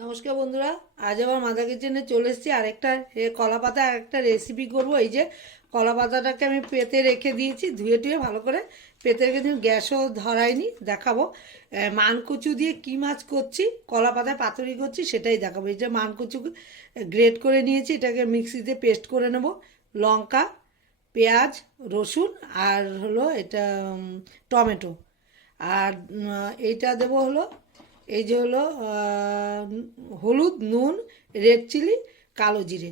নমস্কার বন্ধুরা, আজ আবার মাদা কিচেনে চলে এসেছি। আরেকটা কলা পাতা একটা রেসিপি করব। এই যে কলা পাতাটাকে আমি পেতে রেখে দিয়েছি, ধুয়ে টুয়ে ভালো করে পেতে রেখে দিন গ্যাসও ধরাইনি, দেখাবো। মানকুচু দিয়ে কি মাছ করছি, কলা পাতায় পাতুরি করছি, সেটাই দেখাবো। এই যে মানকুচু গ্রেট করে নিয়েছি, এটাকে মিক্সিতে পেস্ট করে নেব। লঙ্কা, পেঁয়াজ, রসুন আর হলো এটা টমেটো। আর এইটা দেবো হলো এই যে হলো হলুদ, নুন, রেড চিলি, কালো জিরে।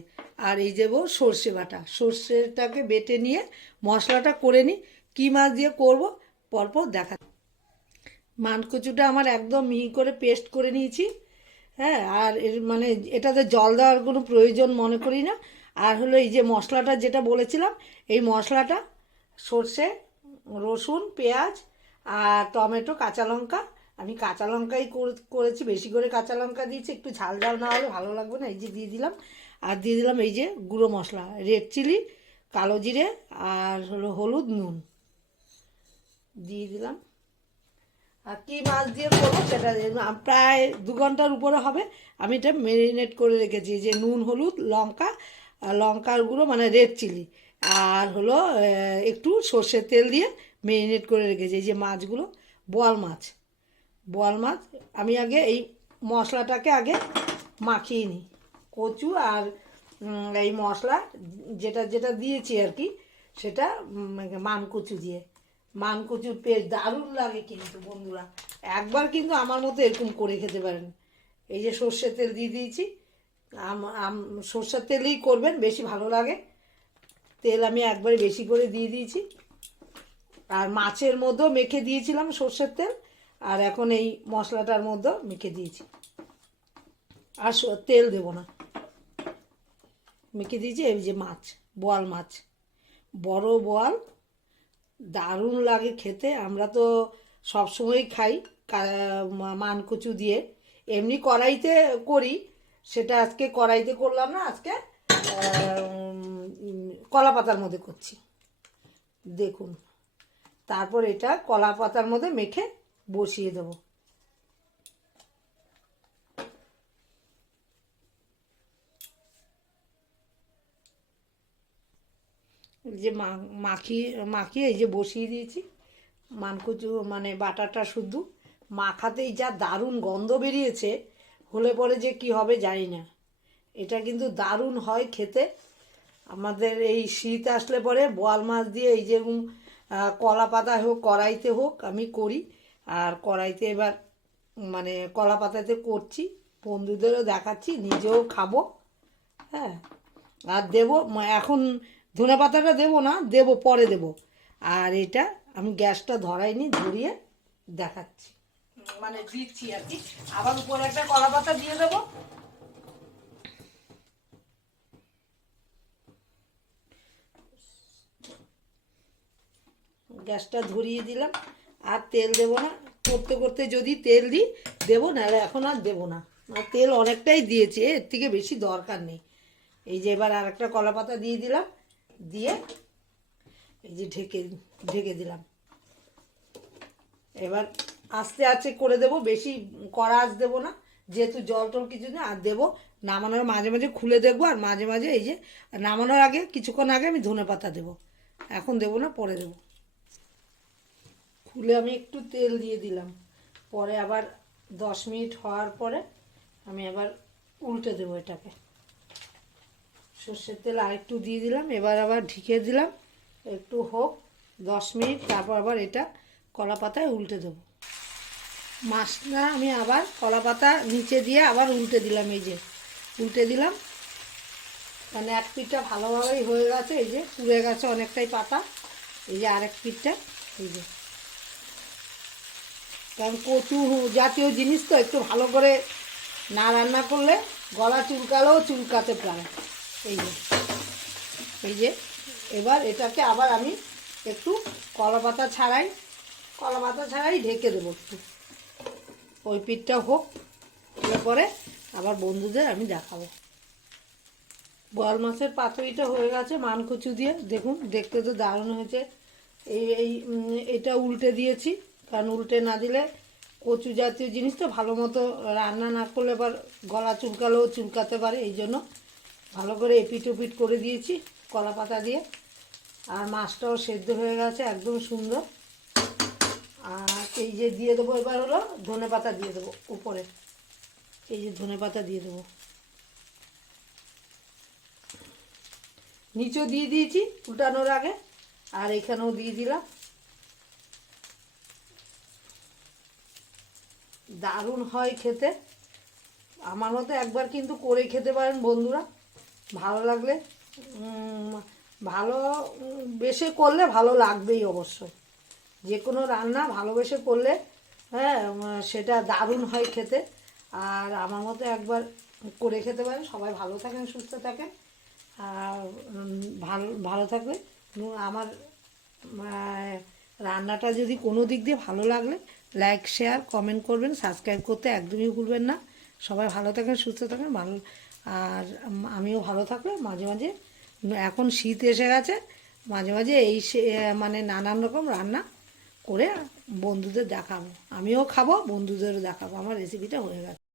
আর এই দেবো সর্ষে বাটা। সর্ষেটাকে বেটে নিয়ে মশলাটা করে নিই। কী মাছ দিয়ে করব পরপর দেখা। মানকচুটা আমার একদম মিহি করে পেস্ট করে নিয়েছি। হ্যাঁ আর এর মানে এটাতে জল দেওয়ার কোনো প্রয়োজন মনে করি না। আর হলো এই যে মশলাটা যেটা বলেছিলাম, এই মশলাটা সর্ষে, রসুন, পেঁয়াজ আর টমেটো, কাঁচা লঙ্কা আমি কাঁচা লঙ্কাই করে- করেছি, বেশি করে কাঁচা লঙ্কা দিয়েছি, একটু ঝাল ঝাল না হলে ভালো লাগবে না, এই যে দিয়ে দিলাম। আর দিয়ে দিলাম এই যে গুঁড়ো মশলা, রেড চিলি, কালো জিরে, আর হলো হলুদ নুন। দিয়ে দিলাম। আর কী মাছ দিয়ে করব সেটা প্রায় দু ঘণ্টার উপরে হবে। আমি এটা ম্যারিনেট করে রেখেছি যে নুন, হলুদ, লঙ্কা লঙ্কার গুঁড়ো মানে রেড চিলি। আর হলো একটু সর্ষের তেল দিয়ে ম্যারিনেট করে রেখেছি, এই যে মাছগুলো, বোয়াল মাছ। বোয়াল মাছ, আমি আগে এই মশলাটাকে আগে মাখিয়ে নিই। কচু আর এই মশলা, যেটা যেটা দিয়েছি আর কি, সেটা মানকচু দিয়ে। মানকচুর পেস্ট দারুণ লাগে কিন্তু বন্ধুরা। একবার কিন্তু আমার মতো এরকম করে খেতে পারেন। এই যে সর্ষের তেল দিয়ে দিয়েছি আম- সর্ষের তেলেই করবেন, বেশি ভালো লাগে। তেল আমি একবারে বেশি করে দিয়ে দিয়েছি। আর মাছের মধ্যেও মেখে দিয়েছিলাম সর্ষের তেল। আর এখন এই মশলাটার মধ্যেও মেখে দিয়েছি। আর তেল দেবো না। মেখে দিয়েছি এই যে মাছ, বোয়াল মাছ। বড় বোয়াল, দারুণ লাগে খেতে। আমরা তো সবসময়ই খাই, কা- মা- দিয়ে। এমনি কড়াইতে করি, সেটা আজকে কড়াইতে করলাম না, আজকে কলা পাতার মধ্যে করছি। দেখুন, তারপর এটা কলা পাতার মধ্যে মেখে বসিয়ে দেবো। যে মাখিয়ে মাখিয়ে এই যে বসিয়ে দিয়েছি। মানকুচু মানে বাটাটা শুদ্ধ। মাখাতেই যা দারুণ গন্ধ বেরিয়েছে, হলে পরে যে কি হবে জানি না। এটা কিন্তু দারুণ হয় খেতে। আমাদের এই শীত আসলে পরে বোয়াল মাছ দিয়ে এই যে কলা পাতা হোক, কড়াইতে হোক আমি করি। আর কড়াইতে এবার মানে কলা পাতাতে করছি বন্ধুদেরও দেখাচ্ছি নিজেও খাব হ্যাঁ। আর দেবো এখন ধনে পাতাটা দেবো না দেবো পরে দেবো। আর এটা আমি গ্যাসটা ধরাইনি ধরিয়ে দেখাচ্ছি। মানে দিচ্ছি আর কি। আবার উপরে একটা কলা পাতা দিয়ে দেবো। গ্যাসটা ধরিয়ে দিলাম। আর তেল দেবো না। করতে করতে যদি তেল দিই, দেবো, নাহলে এখন আর দেবো না। আর তেল অনেকটাই দিয়েছে এর থেকে বেশি দরকার নেই। এই যে এবার আর একটা কলা পাতা দিয়ে দিলাম, দিয়ে এই যে ঢেকে ঢেকে দিলাম। এবার আস্তে আস্তে করে দেবো, বেশি কড়া আঁচ দেবো না। যেহেতু জল টল কিছু নেই, আর দেবো। নামানোর মাঝে মাঝে খুলে দেখব, আর মাঝে মাঝে এই যে নামানোর আগে, কিছুক্ষণ আগে আমি ধনে পাতা দেবো। এখন দেবো না, পরে দেবো। খুলে আমি একটু তেল দিয়ে দিলাম। পরে আবার দশ মিনিট হওয়ার পরে আমি আবার উল্টে দেবো এটাকে। সর্ষের তেল আরেকটু দিয়ে দিলাম, এবার আবার ঢেকে দিলাম। একটু হোক, দশ মিনিট, তারপর আবার এটা কলা পাতায় উল্টে দেবো। মাছটা আমি আবার কলা পাতা নিচে দিয়ে আবার উল্টে দিলাম এই যে। উল্টে দিলাম। মানে এক পিঠটা ভালোভাবেই হয়ে গেছে, এই যে পুড়ে গেছে অনেকটাই পাতা। এই যে আরেক পিঠটা, এই যে। কারণ কচু জাতীয় জিনিস তো, একটু ভালো করে না রান্না করলে গলা চুলকালেও চুলকাতে পারে। এই যে এই যে, এবার এটাকে আবার আমি একটু কলা পাতা ছাড়াই কলা পাতা ছাড়াই ঢেকে দেবো একটু। ওই পিঠটা হোক, হলে পরে আবার বন্ধুদের আমি দেখাবো। বল মাছের পাতুরিটা হয়ে গেছে মানকচু দিয়ে। দেখুন, দেখতে তো দারুণ হয়েছে। এই এই এটা উল্টে দিয়েছি। কারণ উল্টে না দিলে কচু জাতীয় জিনিস তো ভালো মতো রান্না না করলে এবার গলা চুলকালেও চুলকাতে পারে, এই জন্য ভালো করে এপিট ওপিট করে দিয়েছি কলা পাতা দিয়ে। আর মাছটাও সেদ্ধ হয়ে গেছে, একদম সুন্দর। আর এই যে দিয়ে দেবো এবার হলো ধনে পাতা দিয়ে দেবো উপরে। এই যে ধনে পাতা দিয়ে দেবো। নিচেও দিয়ে দিয়েছি, উল্টানোর আগে। আর এখানেও দিয়ে দিলাম। দারুণ হয় খেতে। আমার মতো একবার কিন্তু করে খেতে পারেন বন্ধুরা। ভালো লাগলে ভালো বেশি করলে ভালো লাগবেই অবশ্য যে কোনো রান্না ভালোবেসে করলে হ্যাঁ সেটা দারুণ হয় খেতে। আর আমার মতো একবার করে খেতে পারেন। সবাই ভালো থাকেন সুস্থ থাকেন। আর ভালো ভালো উম, আমার রান্নাটা যদি কোনো দিক দিয়ে ভালো লাগলে লাইক শেয়ার কমেন্ট করবেন সাবস্ক্রাইব করতে একদমই ভুলবেন না। সবাই ভালো থাকেন, সুস্থ থাকেন। ভালো আর আমিও ভালো থাকলে মাঝে মাঝে এখন শীত এসে গেছে। মাঝে মাঝে এই মানে নানান রকম রান্না করে বন্ধুদের দেখাবো। আমিও খাব, বন্ধুদেরও দেখাবো। আমার রেসিপিটা হয়ে গেছে।